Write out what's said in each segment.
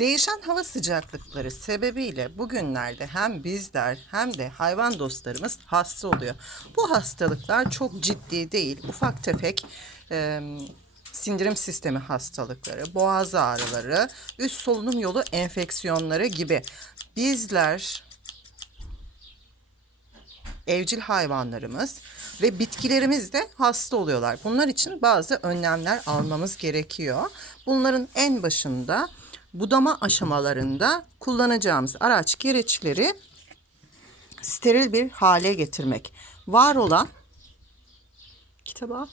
Değişen hava sıcaklıkları sebebiyle bugünlerde hem bizler hem de hayvan dostlarımız hasta oluyor. Bu hastalıklar çok ciddi değil. Ufak tefek e, sindirim sistemi hastalıkları, boğaz ağrıları, üst solunum yolu enfeksiyonları gibi. Bizler evcil hayvanlarımız ve bitkilerimiz de hasta oluyorlar. Bunlar için bazı önlemler almamız gerekiyor. Bunların en başında budama aşamalarında kullanacağımız araç gereçleri steril bir hale getirmek. Var olan kitaba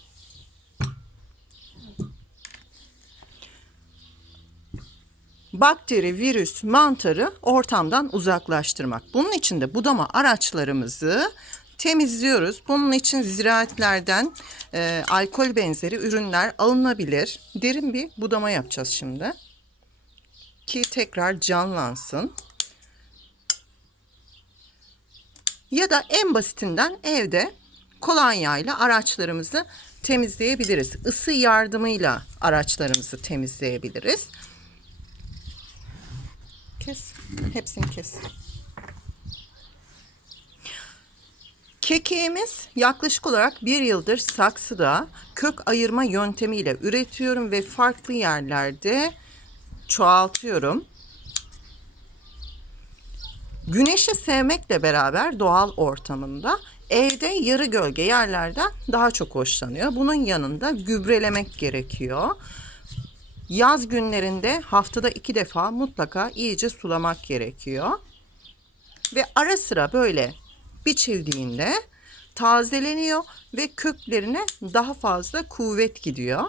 bakteri, virüs, mantarı ortamdan uzaklaştırmak. Bunun için de budama araçlarımızı temizliyoruz. Bunun için ziraatlerden e, alkol benzeri ürünler alınabilir. Derin bir budama yapacağız şimdi. Ki tekrar canlansın. Ya da en basitinden evde kolonyayla araçlarımızı temizleyebiliriz. Isı yardımıyla araçlarımızı temizleyebiliriz. Kes. Hepsini kes. Kekiğimiz yaklaşık olarak bir yıldır saksıda kök ayırma yöntemiyle üretiyorum ve farklı yerlerde çoğaltıyorum. Güneşi sevmekle beraber doğal ortamında evde yarı gölge yerlerden daha çok hoşlanıyor. Bunun yanında gübrelemek gerekiyor. Yaz günlerinde haftada iki defa mutlaka iyice sulamak gerekiyor. Ve ara sıra böyle biçildiğinde tazeleniyor ve köklerine daha fazla kuvvet gidiyor.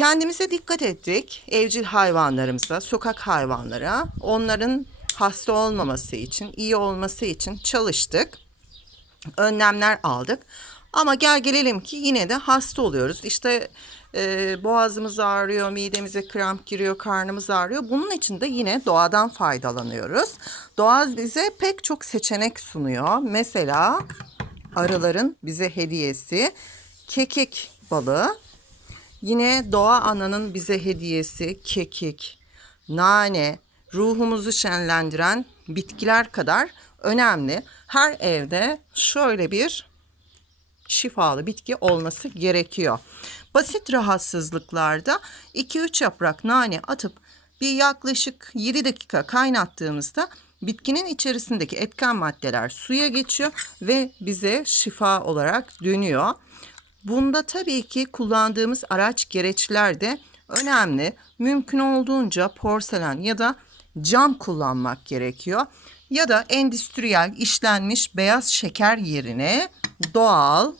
Kendimize dikkat ettik. Evcil hayvanlarımıza, sokak hayvanlara, onların hasta olmaması için, iyi olması için çalıştık. Önlemler aldık. Ama gel gelelim ki yine de hasta oluyoruz. İşte e, boğazımız ağrıyor, midemize kramp giriyor, karnımız ağrıyor. Bunun için de yine doğadan faydalanıyoruz. Doğa bize pek çok seçenek sunuyor. Mesela arıların bize hediyesi kekik balığı. Yine doğa ananın bize hediyesi kekik, nane, ruhumuzu şenlendiren bitkiler kadar önemli. Her evde şöyle bir şifalı bitki olması gerekiyor. Basit rahatsızlıklarda 2-3 yaprak nane atıp bir yaklaşık 7 dakika kaynattığımızda bitkinin içerisindeki etken maddeler suya geçiyor ve bize şifa olarak dönüyor. Bunda tabii ki kullandığımız araç gereçler de önemli. Mümkün olduğunca porselen ya da cam kullanmak gerekiyor. Ya da endüstriyel işlenmiş beyaz şeker yerine doğal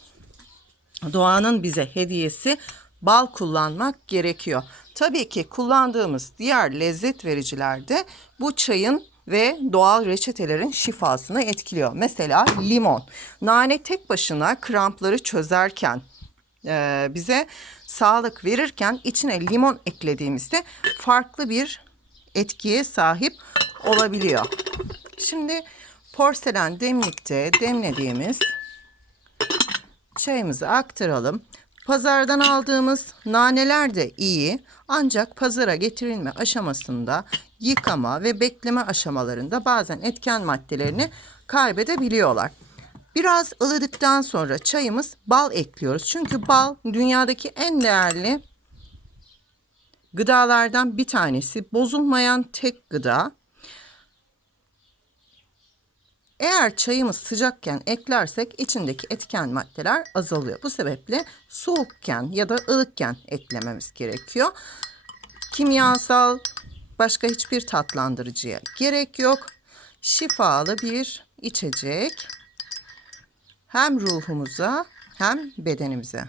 doğanın bize hediyesi bal kullanmak gerekiyor. Tabii ki kullandığımız diğer lezzet vericiler de bu çayın ve doğal reçetelerin şifasını etkiliyor. Mesela limon. Nane tek başına krampları çözerken e, bize sağlık verirken içine limon eklediğimizde farklı bir etkiye sahip olabiliyor. Şimdi porselen demlikte demlediğimiz çayımızı aktaralım. Pazardan aldığımız naneler de iyi ancak pazara getirilme aşamasında yıkama ve bekleme aşamalarında bazen etken maddelerini kaybedebiliyorlar. Biraz ılıdıktan sonra çayımız bal ekliyoruz. Çünkü bal dünyadaki en değerli gıdalardan bir tanesi. Bozulmayan tek gıda. Eğer çayımız sıcakken eklersek içindeki etken maddeler azalıyor. Bu sebeple soğukken ya da ılıkken eklememiz gerekiyor. Kimyasal başka hiçbir tatlandırıcıya gerek yok. Şifalı bir içecek hem ruhumuza hem bedenimize.